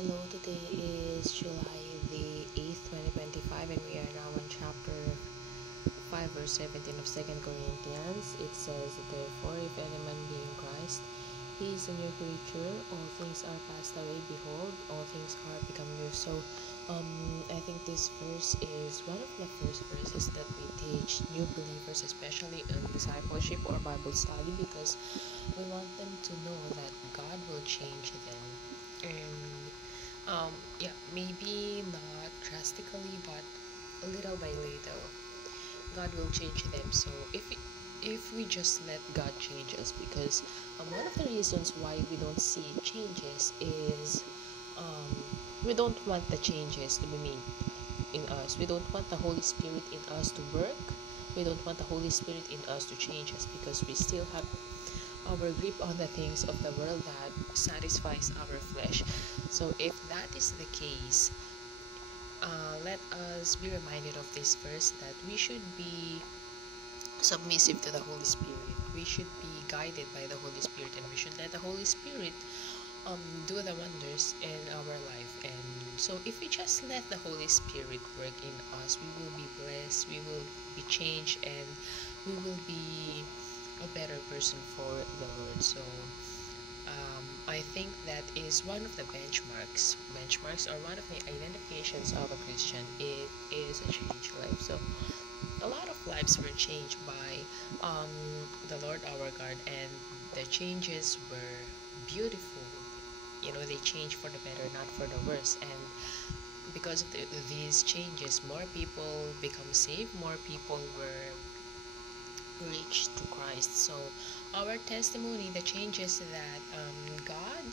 Hello, today is July the 8th, 2025, and we are now on chapter 5, verse 17 of 2nd Corinthians. It says, "Therefore, if any man be in Christ, he is a new creature. All things are passed away. Behold, all things are become new." So, I think this verse is one of the first verses that we teach new believers, especially in discipleship or Bible study, because we want them to know that God will change them. And yeah, maybe not drastically, but little by little, God will change them. So if we just let God change us, because one of the reasons why we don't see changes is we don't want the changes to be made in us. We don't want the Holy Spirit in us to work. We don't want the Holy Spirit in us to change us, because we still have our grip on the things of the world that satisfies our flesh. So if that is the case, let us be reminded of this verse, that we should be submissive to the Holy Spirit. We should be guided by the Holy Spirit, and we should let the Holy Spirit do the wonders in our life. And so if we just let the Holy Spirit work in us, we will be blessed, we will be changed, and we will be a better person for the Lord. So I think that is one of the benchmarks. Benchmarks are one of the identifications of a Christian. It is a changed life. So a lot of lives were changed by the Lord our God, and the changes were beautiful. They changed for the better, not for the worse. And because of these changes, more people become saved, more people were reached to Christ. So our testimony, the changes that God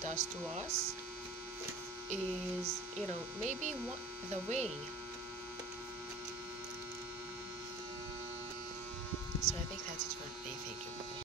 does to us, is maybe the way. So I think that's it for today. Thank you.